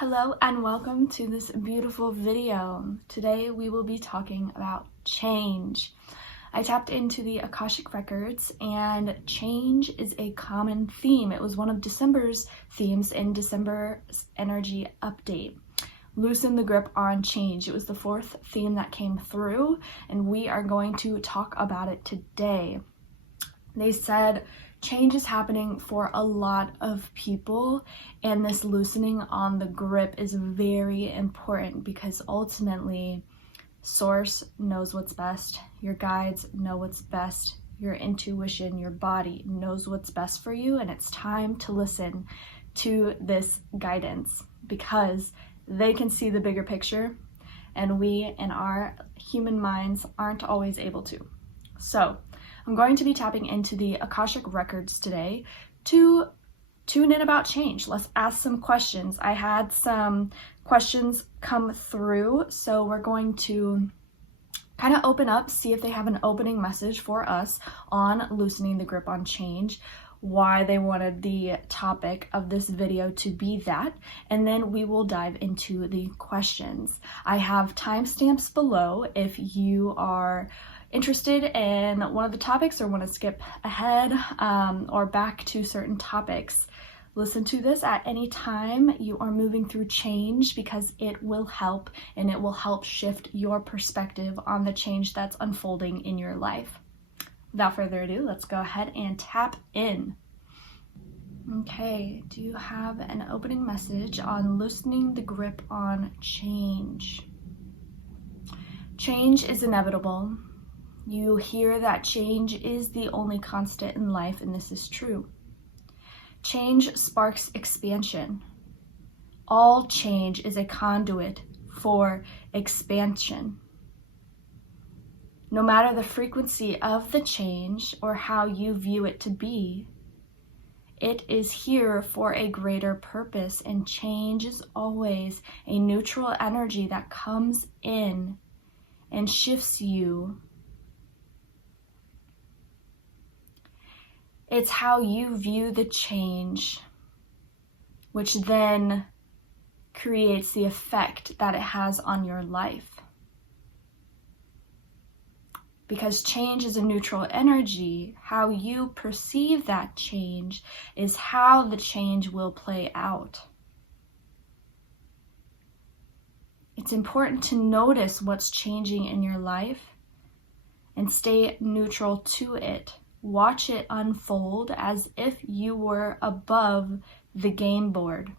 Hello and welcome to this beautiful video. Today we will be talking about change. I tapped into the Akashic Records and change is a common theme. It was one of December's themes in December's energy update. Loosen the grip on change. It was the fourth theme that came through and we are going to talk about it today. They said change is happening for a lot of people, and this loosening on the grip is very important because ultimately Source knows what's best, your guides know what's best, your intuition, your body knows what's best for you, and it's time to listen to this guidance because they can see the bigger picture and we in our human minds aren't always able to. So I'm going to be tapping into the Akashic Records today to tune in about change. Let's ask some questions. I had some questions come through, so we're going to kind of open up, see if they have an opening message for us on loosening the grip on change, why they wanted the topic of this video to be that, and then we will dive into the questions. I have timestamps below if you are interested in one of the topics or want to skip ahead or back to certain topics. Listen to this at any time you are moving through change because it will help, and it will help shift your perspective on the change that's unfolding in your life. Without further ado, let's go ahead and tap in. Okay, do you have an opening message on loosening the grip on change? Change is inevitable. You hear that change is the only constant in life, and this is true. Change sparks expansion. All change is a conduit for expansion. No matter the frequency of the change or how you view it to be, it is here for a greater purpose, and change is always a neutral energy that comes in and shifts you. It's how you view the change, which then creates the effect that it has on your life. Because change is a neutral energy, how you perceive that change is how the change will play out. It's important to notice what's changing in your life and stay neutral to it. Watch it unfold as if you were above the game board.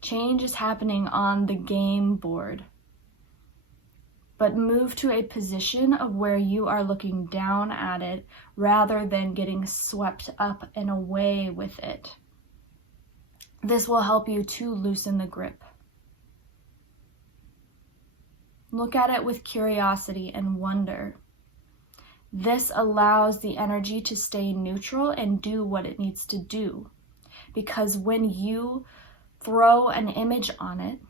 Change is happening on the game board. But move to a position of where you are looking down at it rather than getting swept up and away with it. This will help you to loosen the grip. Look at it with curiosity and wonder. This allows the energy to stay neutral and do what it needs to do. Because when you throw an image on it,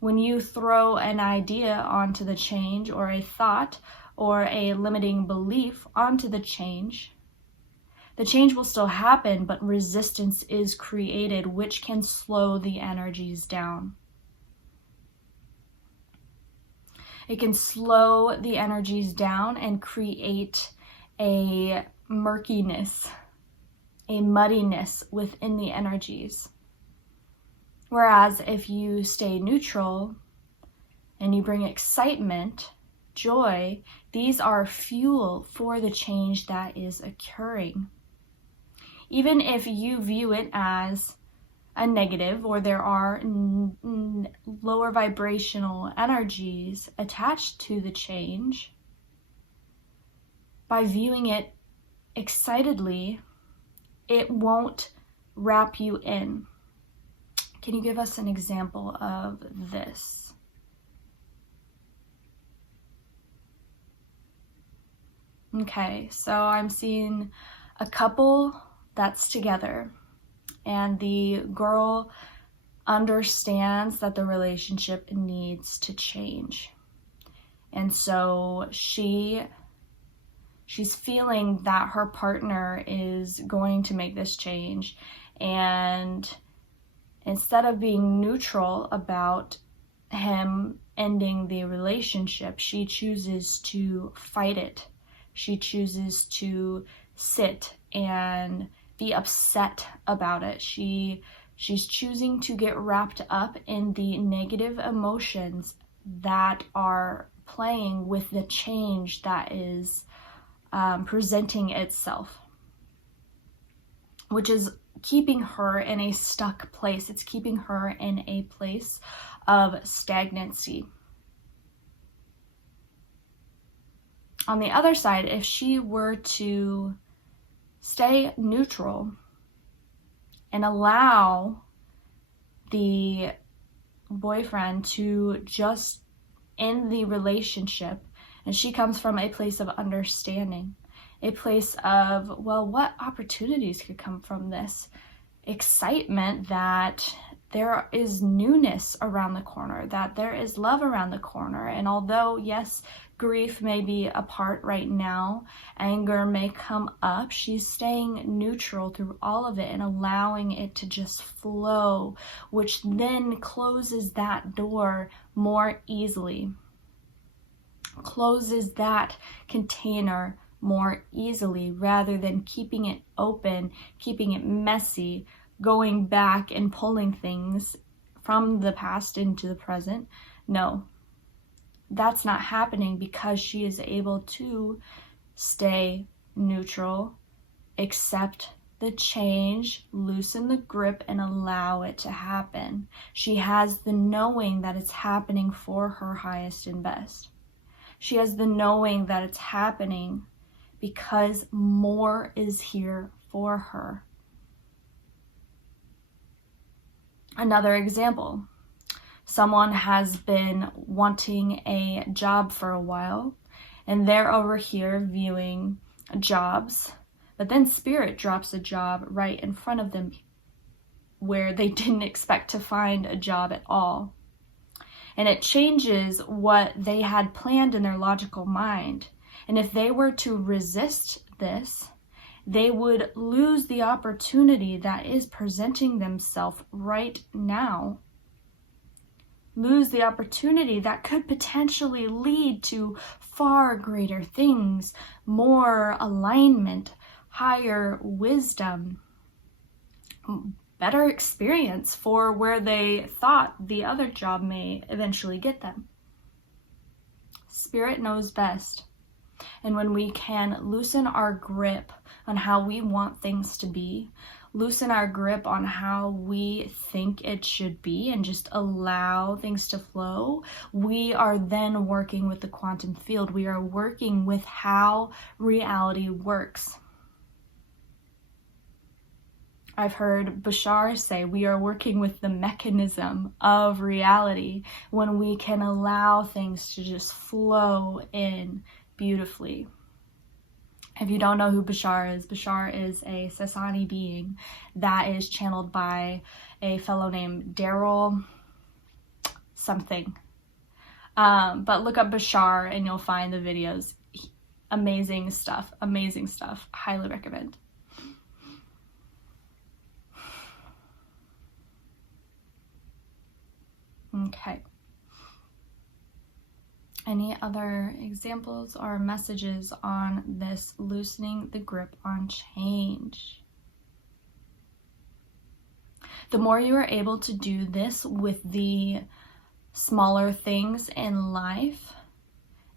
when you throw an idea onto the change or a thought or a limiting belief onto the change will still happen, but resistance is created, which can slow the energies down. It can slow the energies down and create a murkiness, a muddiness within the energies. Whereas if you stay neutral and you bring excitement, joy, these are fuel for the change that is occurring. Even if you view it as a negative or there are lower vibrational energies attached to the change, by viewing it excitedly, it won't wrap you in. Can you give us an example of this? Okay, so I'm seeing a couple that's together. And the girl understands that the relationship needs to change. And so she's feeling that her partner is going to make this change and Instead of being neutral about him ending the relationship, she chooses to fight it. She chooses to sit and be upset about it. She's choosing to get wrapped up in the negative emotions that are playing with the change that is presenting itself, which is keeping her in a stuck place. It's keeping her in a place of stagnancy. On the other side, if she were to stay neutral and allow the boyfriend to just end the relationship, and she comes from a place of understanding, a place of, well, what opportunities could come from this? Excitement that there is newness around the corner, that there is love around the corner. And although, yes, grief may be a part right now, anger may come up, she's staying neutral through all of it and allowing it to just flow, which then closes that door more easily, closes that container more easily, rather than keeping it open, keeping it messy, going back and pulling things from the past into the present. No, that's not happening, because she is able to stay neutral, accept the change, loosen the grip, and allow it to happen. She has the knowing that it's happening for her highest and best. She has the knowing that it's happening because more is here for her. Another example, someone has been wanting a job for a while, and they're over here viewing jobs, but then Spirit drops a job right in front of them where they didn't expect to find a job at all. And it changes what they had planned in their logical mind. And if they were to resist this, they would lose the opportunity that is presenting themselves right now. Lose the opportunity that could potentially lead to far greater things, more alignment, higher wisdom, better experience for where they thought the other job may eventually get them. Spirit knows best. And when we can loosen our grip on how we want things to be, loosen our grip on how we think it should be, and just allow things to flow, we are then working with the quantum field. We are working with how reality works. I've heard Bashar say we are working with the mechanism of reality when we can allow things to just flow in beautifully. If you don't know who Bashar is a Sasani being that is channeled by a fellow named Daryl something. But look up Bashar and you'll find the videos. Amazing stuff. Highly recommend. Okay. Any other examples or messages on this loosening the grip on change? The more you are able to do this with the smaller things in life,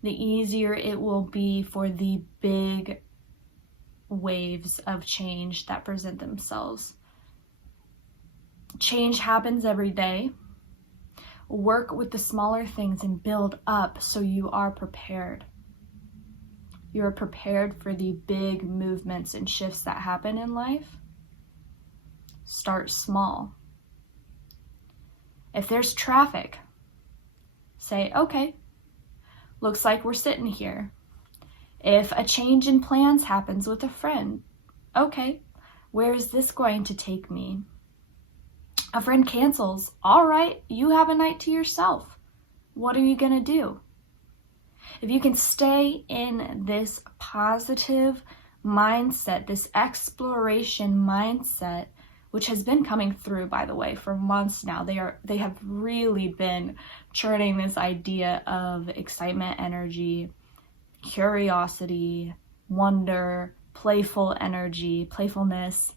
the easier it will be for the big waves of change that present themselves. Change happens every day. Work with the smaller things and build up so you are prepared. You are prepared for the big movements and shifts that happen in life. Start small. If there's traffic, say, okay, looks like we're sitting here. If a change in plans happens with a friend, okay, where is this going to take me? A friend cancels. All right, you have a night to yourself. What are you going to do? If you can stay in this positive mindset, this exploration mindset, which has been coming through, by the way, for months now. They have really been churning this idea of excitement energy, curiosity, wonder, playful energy, playfulness.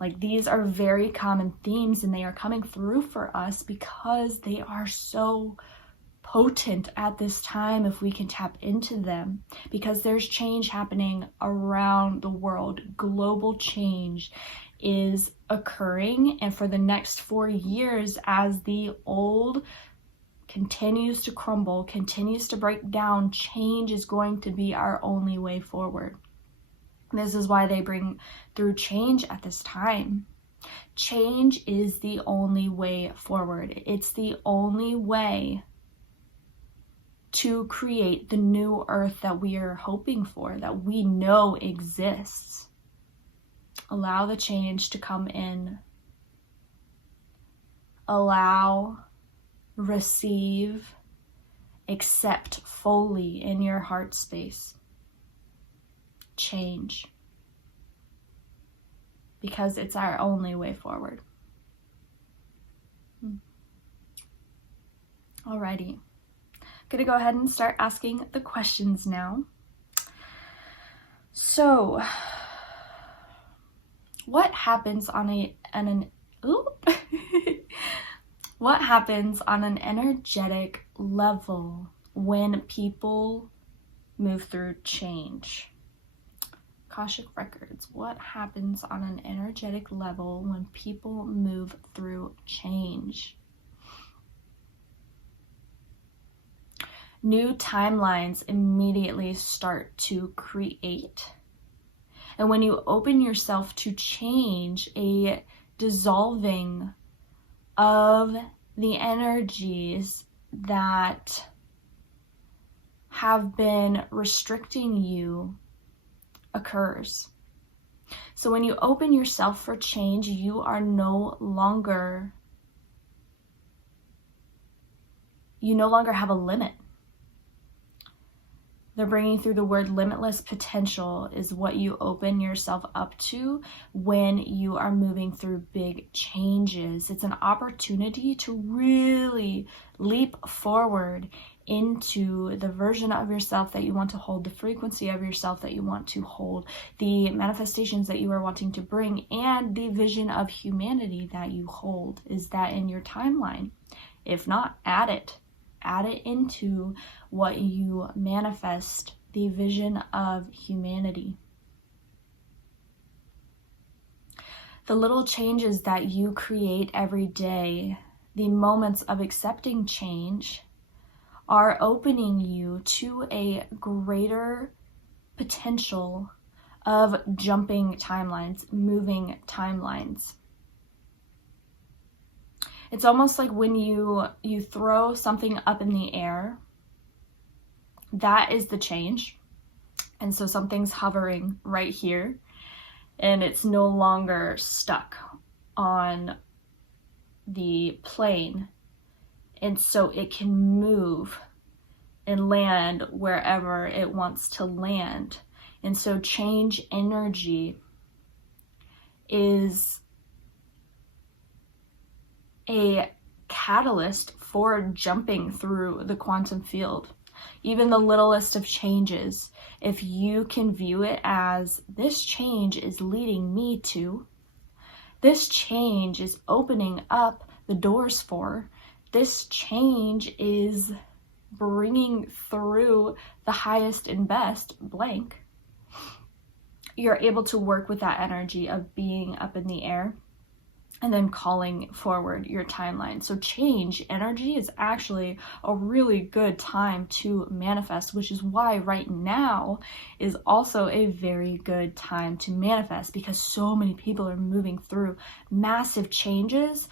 Like, these are very common themes, and they are coming through for us because they are so potent at this time if we can tap into them, because there's change happening around the world. Global change is occurring, and for the next 4 years, as the old continues to crumble, continues to break down, change is going to be our only way forward. This is why they bring through change at this time. Change is the only way forward. It's the only way to create the new earth that we are hoping for, that we know exists. Allow the change to come in. Allow, receive, accept fully in your heart space. Change. Because it's our only way forward. Alrighty. Gonna go ahead and start asking the questions now. So, what happens on what happens on an energetic level when people move through change? Akashic Records. What happens on an energetic level when people move through change? New timelines immediately start to create. And when you open yourself to change, a dissolving of the energies that have been restricting you occurs. So when you open yourself for change, you no longer have a limit. They're bringing through the word limitless potential is what you open yourself up to when you are moving through big changes. It's an opportunity to really leap forward into the version of yourself that you want to hold, the frequency of yourself that you want to hold, the manifestations that you are wanting to bring, and the vision of humanity that you hold. Is that in your timeline? If not, add it. Add it into what you manifest, the vision of humanity. The little changes that you create every day, the moments of accepting change, are opening you to a greater potential of jumping timelines, moving timelines. It's almost like when you throw something up in the air, that is the change. And so something's hovering right here, and it's no longer stuck on the plane. And so it can move and land wherever it wants to land. And so change energy is a catalyst for jumping through the quantum field. Even the littlest of changes, if you can view it as, this change is leading me to, this change is opening up the doors for, this change is bringing through the highest and best blank, you're able to work with that energy of being up in the air and then calling forward your timeline. So change energy is actually a really good time to manifest, which is why right now is also a very good time to manifest, because so many people are moving through massive changes,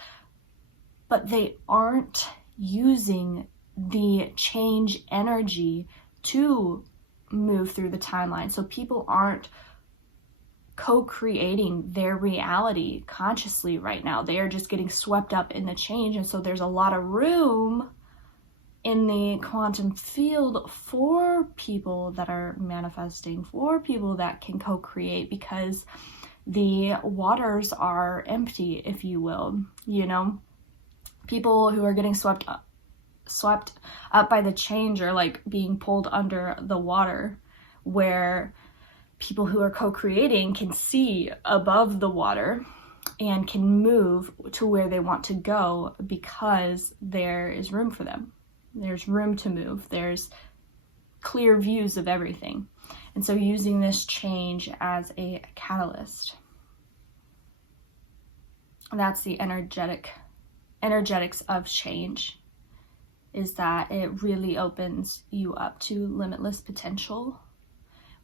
but they aren't using the change energy to move through the timeline. So people aren't co-creating their reality consciously right now. They are just getting swept up in the change. And so there's a lot of room in the quantum field for people that are manifesting, for people that can co-create, because the waters are empty, if you will. You know, people who are getting swept up by the change are like being pulled under the water, where people who are co-creating can see above the water and can move to where they want to go because there is room for them. There's room to move. There's clear views of everything. And so using this change as a catalyst. That's the energetics of change, is that it really opens you up to limitless potential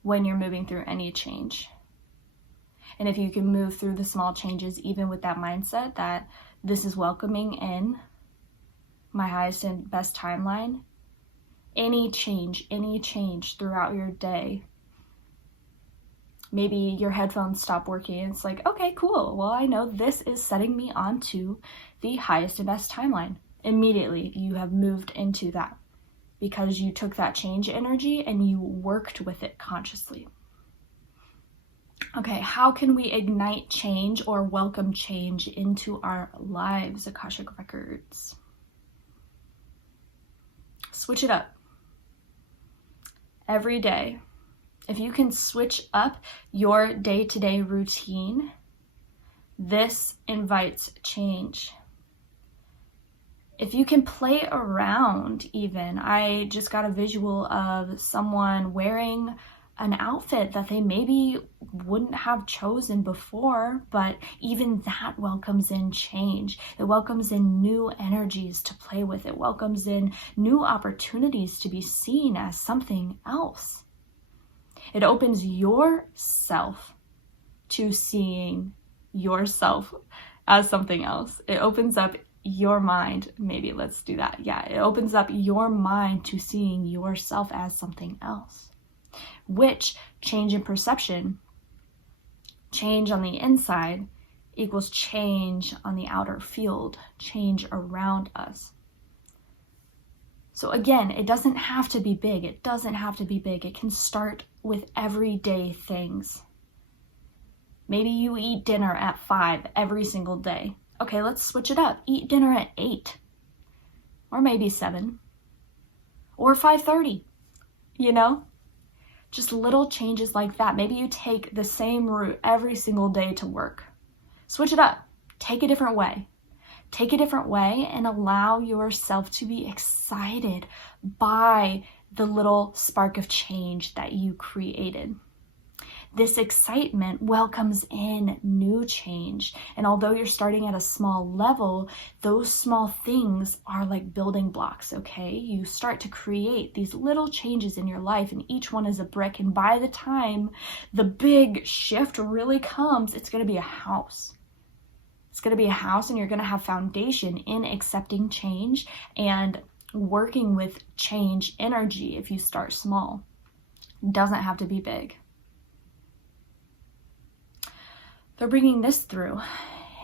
when you're moving through any change. And if you can move through the small changes, even with that mindset that this is welcoming in my highest and best timeline, any change throughout your day. Maybe your headphones stop working and it's like, okay, cool. Well, I know this is setting me onto the highest and best timeline. Immediately, you have moved into that because you took that change energy and you worked with it consciously. Okay, how can we ignite change or welcome change into our lives, Akashic Records? Switch it up. Every day. If you can switch up your day-to-day routine, this invites change. If you can play around even, I just got a visual of someone wearing an outfit that they maybe wouldn't have chosen before, but even that welcomes in change. It welcomes in new energies to play with. It welcomes in new opportunities to be seen as something else. It opens yourself to seeing yourself as something else. It opens up your mind. Maybe let's do that. Yeah, it opens up your mind to seeing yourself as something else. Which change in perception, change on the inside, equals change on the outer field, change around us. So again, it doesn't have to be big. It doesn't have to be big. It can start with everyday things. Maybe you eat dinner at 5 every single day. Okay, let's switch it up. Eat dinner at 8, or maybe 7, or 5:30, you know? Just little changes like that. Maybe you take the same route every single day to work. Switch it up. Take a different way. Take a different way and allow yourself to be excited by the little spark of change that you created. This excitement welcomes in new change. And although you're starting at a small level, those small things are like building blocks, okay? You start to create these little changes in your life, and each one is a brick. And by the time the big shift really comes, it's going to be a house. It's going to be a house, and you're going to have foundation in accepting change and working with change energy if you start small. It doesn't have to be big. They're bringing this through.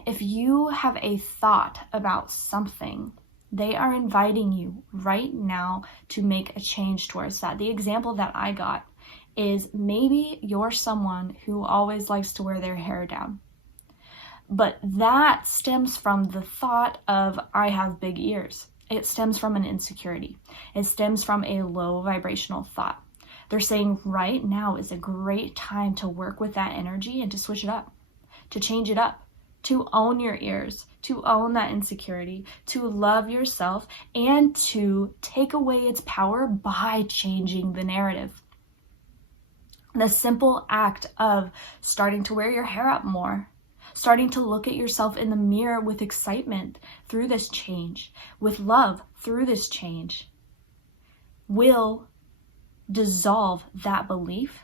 If you have a thought about something, they are inviting you right now to make a change towards that. The example that I got is maybe you're someone who always likes to wear their hair down. But that stems from the thought of, I have big ears. It stems from an insecurity. It stems from a low vibrational thought. They're saying right now is a great time to work with that energy and to switch it up, to change it up, to own your ears, to own that insecurity, to love yourself, and to take away its power by changing the narrative. The simple act of starting to wear your hair up more, starting to look at yourself in the mirror with excitement through this change, with love through this change, will dissolve that belief.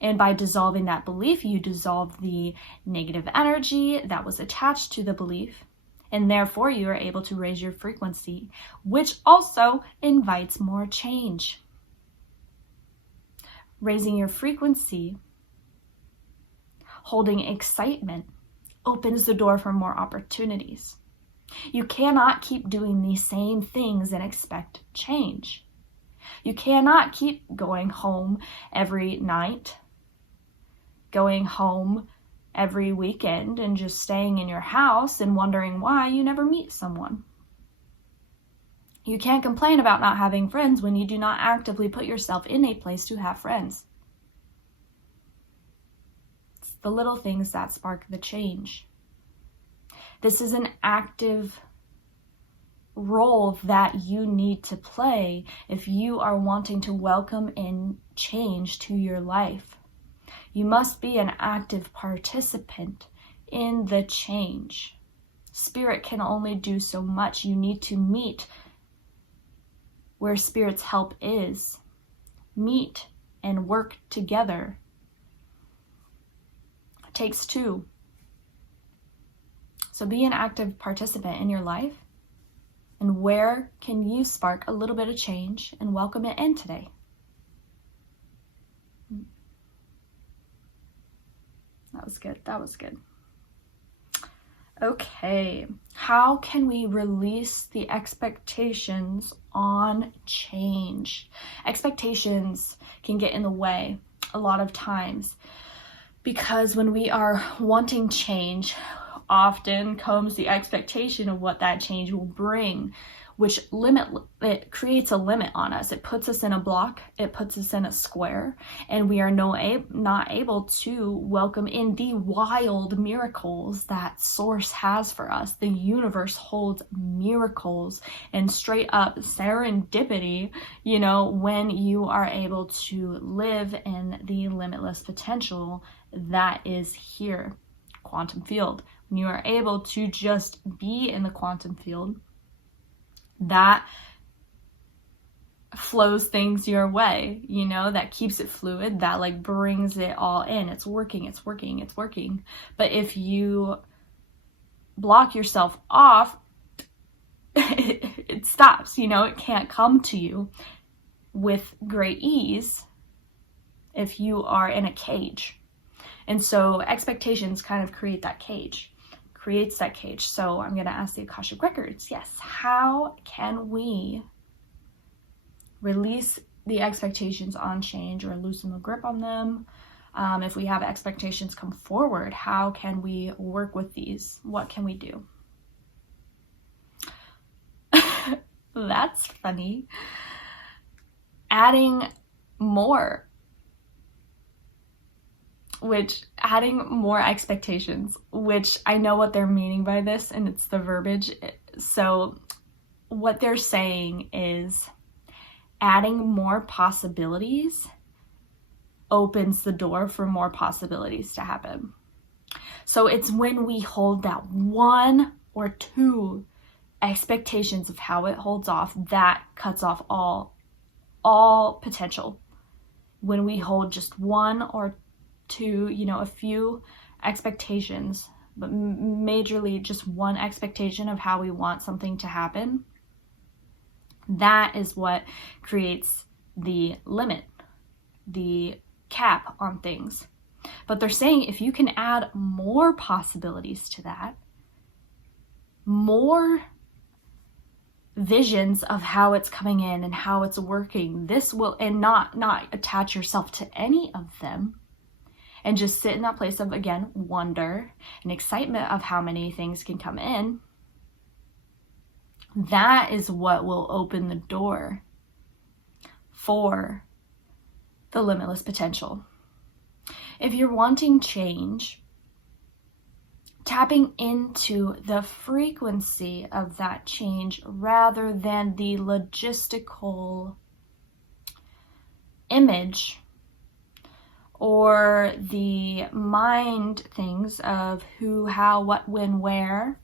And by dissolving that belief, you dissolve the negative energy that was attached to the belief. And therefore, you are able to raise your frequency, which also invites more change. Raising your frequency, holding excitement, opens the door for more opportunities. You cannot keep doing the same things and expect change. You cannot keep going home every night, going home every weekend and just staying in your house and wondering why you never meet someone. You can't complain about not having friends when you do not actively put yourself in a place to have friends. It's the little things that spark the change. This is an active role that you need to play if you are wanting to welcome in change to your life. You must be an active participant in the change. Spirit can only do so much. You need to meet where Spirit's help is. Meet and work together. It takes two. So be an active participant in your life. And where can you spark a little bit of change and welcome it in today? That was good. Okay, how can we release the expectations on change? Expectations can get in the way a lot of times because when we are wanting change, often comes the expectation of what that change will bring, which it creates a limit on us. It puts us in a block, it puts us in a square, and we are not able to welcome in the wild miracles that Source has for us. The universe holds miracles and straight up serendipity, when you are able to live in the limitless potential that is here. Quantum field. When you are able to just be in the quantum field, that flows things your way, that keeps it fluid, that brings it all in. It's working. But if you block yourself off, it stops, it can't come to you with great ease if you are in a cage. And so expectations kind of creates that cage. So I'm going to ask the Akashic Records, yes, how can we release the expectations on change or loosen the grip on them? If we have expectations come forward, how can we work with these? What can we do? That's funny. Adding more expectations, which I know what they're meaning by this, and it's the verbiage. So what they're saying is adding more possibilities opens the door for more possibilities to happen. So it's when we hold that one or two expectations of how it holds off, that cuts off all potential. When we hold just one or two, a few expectations, but majorly just one expectation of how we want something to happen, that is what creates the limit, the cap on things. But they're saying if you can add more possibilities to that, more visions of how it's coming in and how it's working, this will, and not attach yourself to any of them, and just sit in that place of, again, wonder and excitement of how many things can come in, that is what will open the door for the limitless potential. If you're wanting change, tapping into the frequency of that change rather than the logistical image or the mind things of who, how, what, when, where,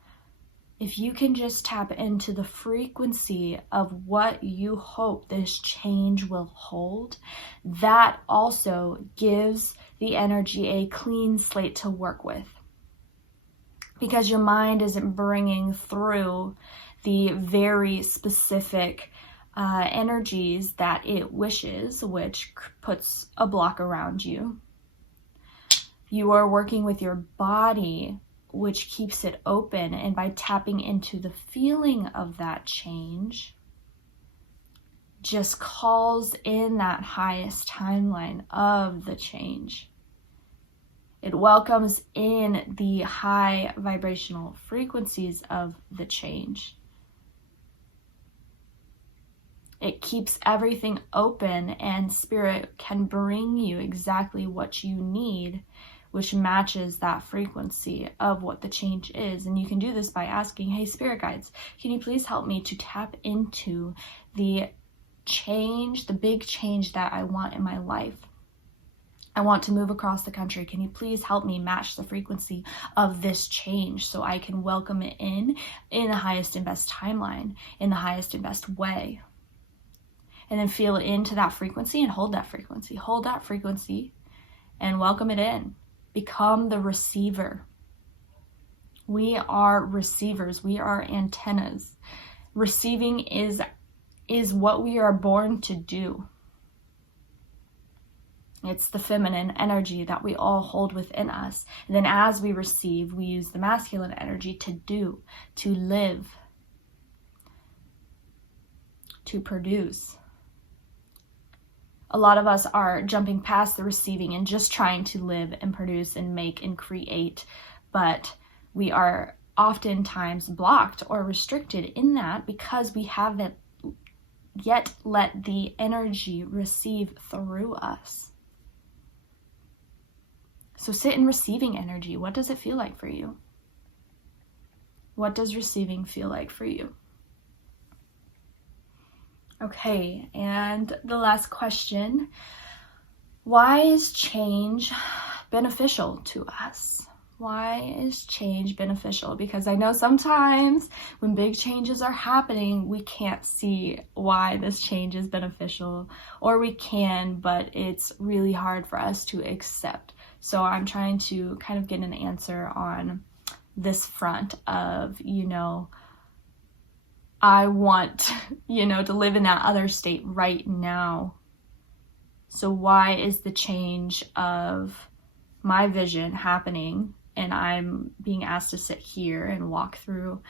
if you can just tap into the frequency of what you hope this change will hold, that also gives the energy a clean slate to work with. Because your mind isn't bringing through the very specific energies that it wishes, which puts a block around you. You are working with your body, which keeps it open, and by tapping into the feeling of that change, just calls in that highest timeline of the change. It welcomes in the high vibrational frequencies of the change. It keeps everything open, and Spirit can bring you exactly what you need, which matches that frequency of what the change is. And you can do this by asking, hey, Spirit guides, can you please help me to tap into the change, the big change that I want in my life? I want to move across the country. Can you please help me match the frequency of this change so I can welcome it in the highest and best timeline, in the highest and best way? And then feel into that frequency and hold that frequency and welcome it in. Become the receiver. We are receivers. We are antennas. Receiving is what we are born to do. It's the feminine energy that we all hold within us. And then as we receive, we use the masculine energy to do, to live, to produce. A lot of us are jumping past the receiving and just trying to live and produce and make and create, but we are oftentimes blocked or restricted in that because we haven't yet let the energy receive through us. So sit in receiving energy. What does it feel like for you? What does receiving feel like for you? Okay, and the last question, why is change beneficial to us? Why is change beneficial? Because I know sometimes when big changes are happening, we can't see why this change is beneficial, or we can, but it's really hard for us to accept. So I'm trying to kind of get an answer on this front of, I want, to live in that other state right now. So why is the change of my vision happening and I'm being asked to sit here and walk through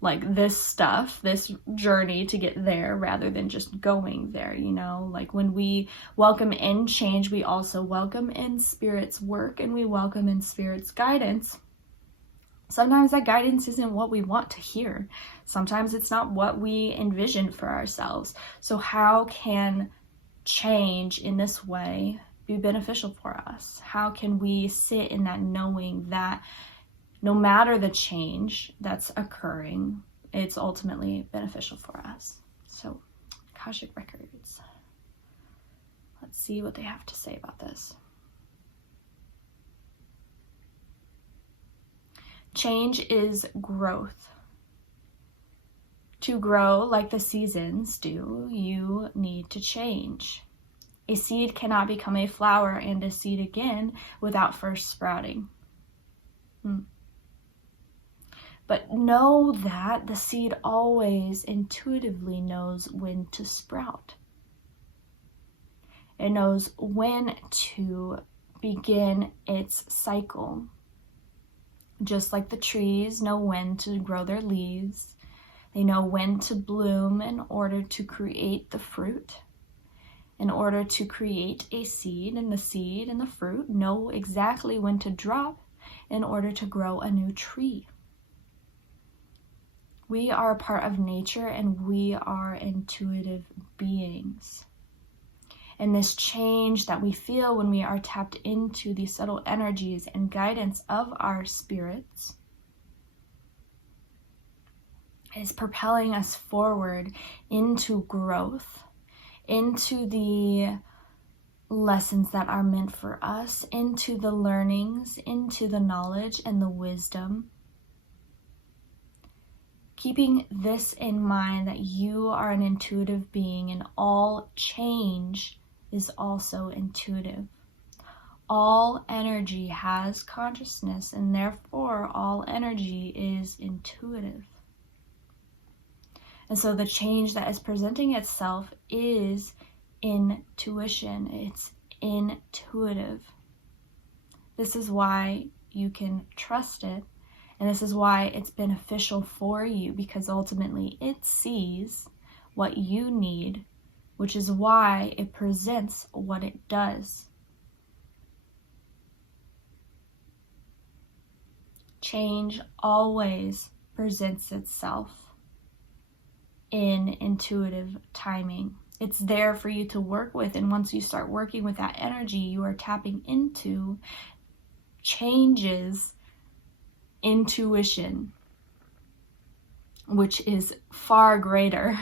like this stuff, this journey to get there rather than just going there, Like when we welcome in change, we also welcome in Spirit's work and we welcome in Spirit's guidance. Sometimes that guidance isn't what we want to hear. Sometimes it's not what we envisioned for ourselves. So how can change in this way be beneficial for us? How can we sit in that knowing that no matter the change that's occurring, it's ultimately beneficial for us? So, Akashic Records. Let's see what they have to say about this. Change is growth. To grow like the seasons do, you need to change. A seed cannot become a flower and a seed again without first sprouting. But know that the seed always intuitively knows when to sprout. It knows when to begin its cycle. Just like the trees know when to grow their leaves, they know when to bloom in order to create the fruit. In order to create a seed, and the seed and the fruit know exactly when to drop in order to grow a new tree. We are a part of nature and we are intuitive beings. And this change that we feel when we are tapped into the subtle energies and guidance of our spirits is propelling us forward into growth, into the lessons that are meant for us, into the learnings, into the knowledge and the wisdom. Keeping this in mind that you are an intuitive being and all change is also intuitive. All energy has consciousness and therefore all energy is intuitive. And so the change that is presenting itself is intuition. It's intuitive. This is why you can trust it. And this is why it's beneficial for you, because ultimately it sees what you need, which is why it presents what it does. change always presents itself in intuitive timing. It's there for you to work with, and once you start working with that energy, you are tapping into changes intuition, which is far greater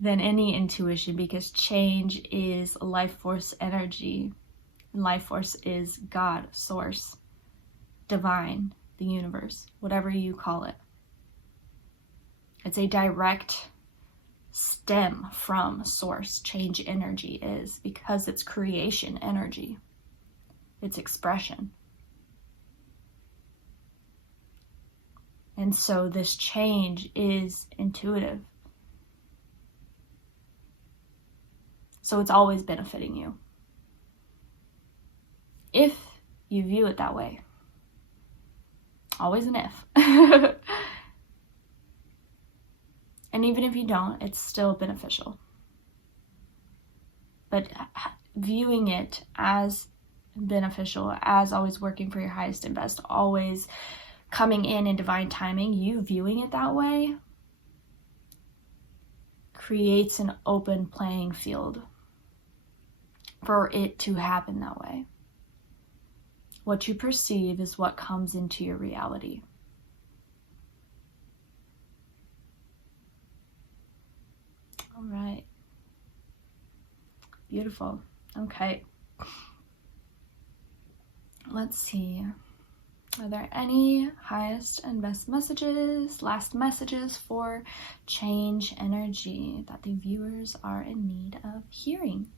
than any intuition, because change is life force energy. Life force is God, source, divine, the universe, whatever you call it. It's a direct stem from source. Change energy is, because it's creation energy. It's expression. And so this change is intuitive. So it's always benefiting you, if you view it that way. Always an if. And even if you don't, it's still beneficial. But viewing it as beneficial, as always working for your highest and best, always coming in divine timing, you viewing it that way creates an open playing field for it to happen that way. What you perceive is what comes into your reality. All right. Beautiful. Okay. Let's see. Are there any highest and best messages, last messages for change energy that the viewers are in need of hearing?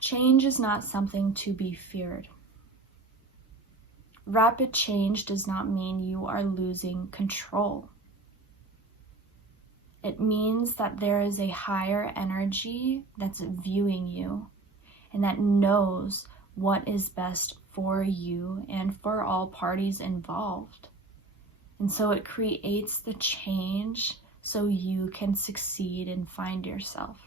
Change is not something to be feared. Rapid change does not mean you are losing control. It means that there is a higher energy that's viewing you and that knows what is best for you and for all parties involved. And so it creates the change so you can succeed and find yourself.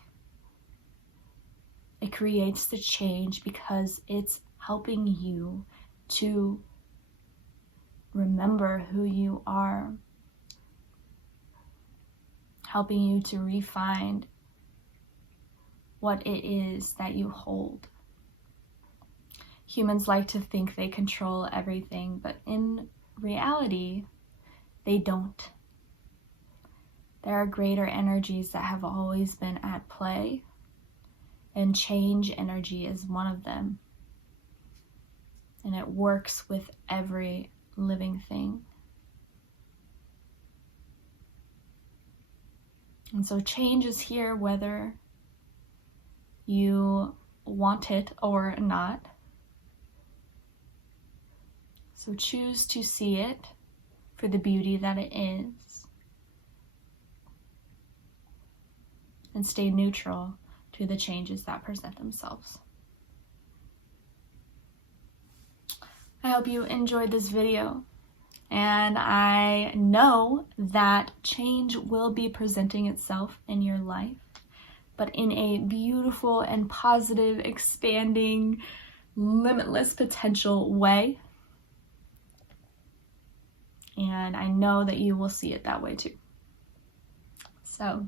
It creates the change because it's helping you to remember who you are, helping you to refine what it is that you hold. Humans like to think they control everything, but in reality, they don't. There are greater energies that have always been at play, and change energy is one of them. And it works with every living thing. And so change is here whether you want it or not. So choose to see it for the beauty that it is, and stay neutral to the changes that present themselves. I hope you enjoyed this video, and I know that change will be presenting itself in your life, but in a beautiful and positive, expanding, limitless potential way. And I know that you will see it that way too. So,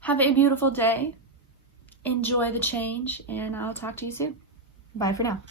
have a beautiful day. Enjoy the change, and I'll talk to you soon. Bye for now.